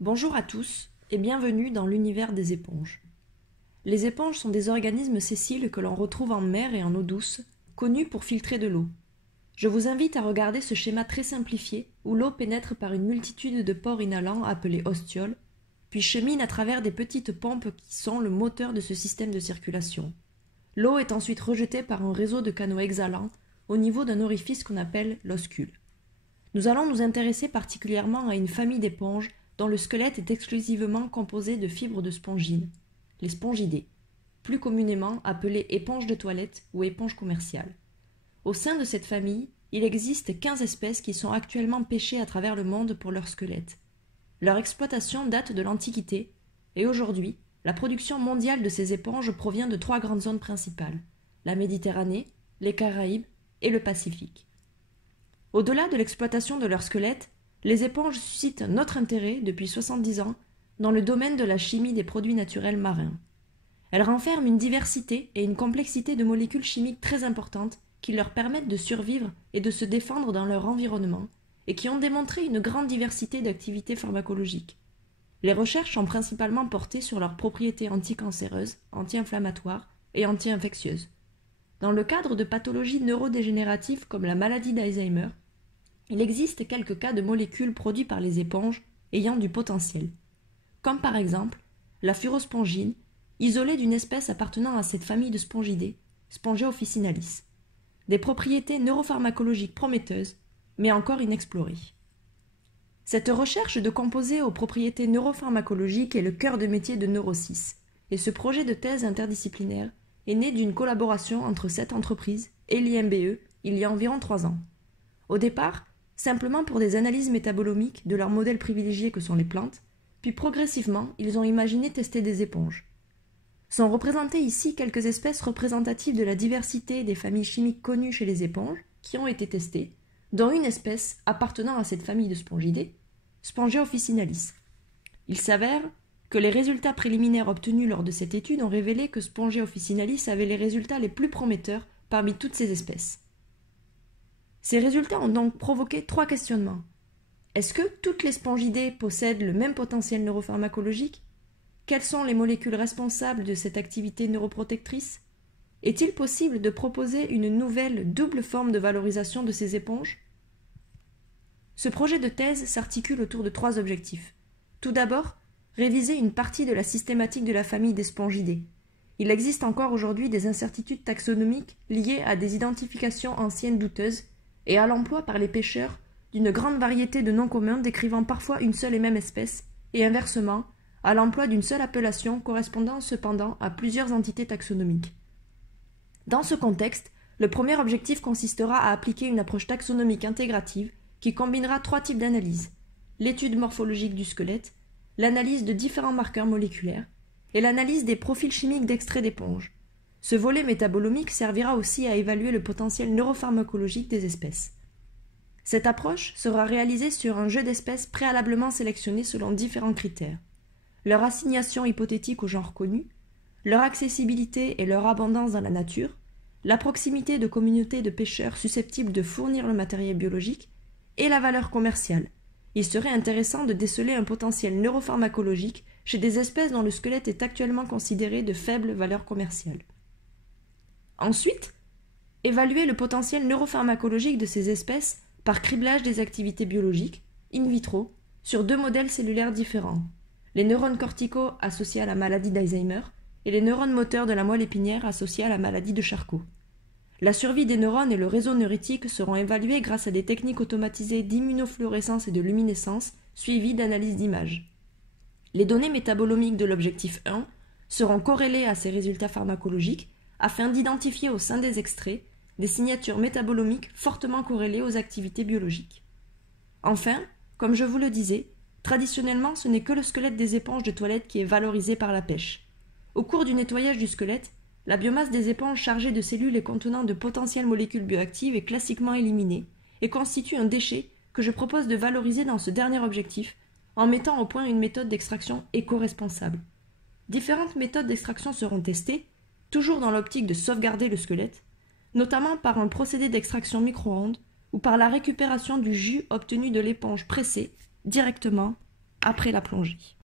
Bonjour à tous et bienvenue dans l'univers des éponges. Les éponges sont des organismes sessiles que l'on retrouve en mer et en eau douce, connus pour filtrer de l'eau. Je vous invite à regarder ce schéma très simplifié où l'eau pénètre par une multitude de pores inhalants appelés ostioles, puis chemine à travers des petites pompes qui sont le moteur de ce système de circulation. L'eau est ensuite rejetée par un réseau de canaux exhalants au niveau d'un orifice qu'on appelle l'oscule. Nous allons nous intéresser particulièrement à une famille d'éponges dont le squelette est exclusivement composé de fibres de spongine, les spongidés, plus communément appelées éponges de toilette ou éponges commerciales. Au sein de cette famille, il existe 15 espèces qui sont actuellement pêchées à travers le monde pour leur squelette. Leur exploitation date de l'Antiquité, et aujourd'hui, la production mondiale de ces éponges provient de 3 grandes zones principales, la Méditerranée, les Caraïbes et le Pacifique. Au-delà de l'exploitation de leur squelette, les éponges suscitent un autre intérêt depuis 70 ans dans le domaine de la chimie des produits naturels marins. Elles renferment une diversité et une complexité de molécules chimiques très importantes qui leur permettent de survivre et de se défendre dans leur environnement et qui ont démontré une grande diversité d'activités pharmacologiques. Les recherches sont principalement portées sur leurs propriétés anticancéreuses, anti-inflammatoires et anti-infectieuses. Dans le cadre de pathologies neurodégénératives comme la maladie d'Alzheimer, il existe quelques cas de molécules produites par les éponges ayant du potentiel, comme par exemple la furospongine, isolée d'une espèce appartenant à cette famille de spongidés, Spongia officinalis, des propriétés neuropharmacologiques prometteuses, mais encore inexplorées. Cette recherche de composés aux propriétés neuropharmacologiques est le cœur de métier de Neurosys, et ce projet de thèse interdisciplinaire est né d'une collaboration entre cette entreprise et l'IMBE il y a environ 3 ans. Au départ, simplement pour des analyses métabolomiques de leurs modèles privilégiés que sont les plantes, puis progressivement, ils ont imaginé tester des éponges. Sont représentées ici quelques espèces représentatives de la diversité des familles chimiques connues chez les éponges qui ont été testées, dont une espèce appartenant à cette famille de spongidés, Spongia officinalis. Il s'avère que les résultats préliminaires obtenus lors de cette étude ont révélé que Spongia officinalis avait les résultats les plus prometteurs parmi toutes ces espèces. Ces résultats ont donc provoqué 3 questionnements. Est-ce que toutes les spongidés possèdent le même potentiel neuropharmacologique? Quelles sont les molécules responsables de cette activité neuroprotectrice? Est-il possible de proposer une nouvelle double forme de valorisation de ces éponges? Ce projet de thèse s'articule autour de 3 objectifs. Tout d'abord, réviser une partie de la systématique de la famille des spongidés. Il existe encore aujourd'hui des incertitudes taxonomiques liées à des identifications anciennes douteuses et à l'emploi par les pêcheurs d'une grande variété de noms communs décrivant parfois une seule et même espèce, et inversement, à l'emploi d'une seule appellation correspondant cependant à plusieurs entités taxonomiques. Dans ce contexte, le premier objectif consistera à appliquer une approche taxonomique intégrative qui combinera 3 types d'analyses: l'étude morphologique du squelette, l'analyse de différents marqueurs moléculaires et l'analyse des profils chimiques d'extraits d'éponges. Ce volet métabolomique servira aussi à évaluer le potentiel neuropharmacologique des espèces. Cette approche sera réalisée sur un jeu d'espèces préalablement sélectionnées selon différents critères: leur assignation hypothétique au genre connu, leur accessibilité et leur abondance dans la nature, la proximité de communautés de pêcheurs susceptibles de fournir le matériel biologique et la valeur commerciale. Il serait intéressant de déceler un potentiel neuropharmacologique chez des espèces dont le squelette est actuellement considéré de faible valeur commerciale. Ensuite, évaluer le potentiel neuropharmacologique de ces espèces par criblage des activités biologiques, in vitro, sur 2 modèles cellulaires différents: les neurones corticaux associés à la maladie d'Alzheimer et les neurones moteurs de la moelle épinière associés à la maladie de Charcot. La survie des neurones et le réseau neurotique seront évalués grâce à des techniques automatisées d'immunofluorescence et de luminescence suivies d'analyse d'images. Les données métabolomiques de l'objectif 1 seront corrélées à ces résultats pharmacologiques afin d'identifier au sein des extraits des signatures métabolomiques fortement corrélées aux activités biologiques. Enfin, comme je vous le disais, traditionnellement, ce n'est que le squelette des éponges de toilette qui est valorisé par la pêche. Au cours du nettoyage du squelette, la biomasse des éponges chargées de cellules et contenant de potentielles molécules bioactives est classiquement éliminée et constitue un déchet que je propose de valoriser dans ce dernier objectif en mettant au point une méthode d'extraction éco-responsable. Différentes méthodes d'extraction seront testées, toujours dans l'optique de sauvegarder le squelette, notamment par un procédé d'extraction micro-ondes ou par la récupération du jus obtenu de l'éponge pressée directement après la plongée.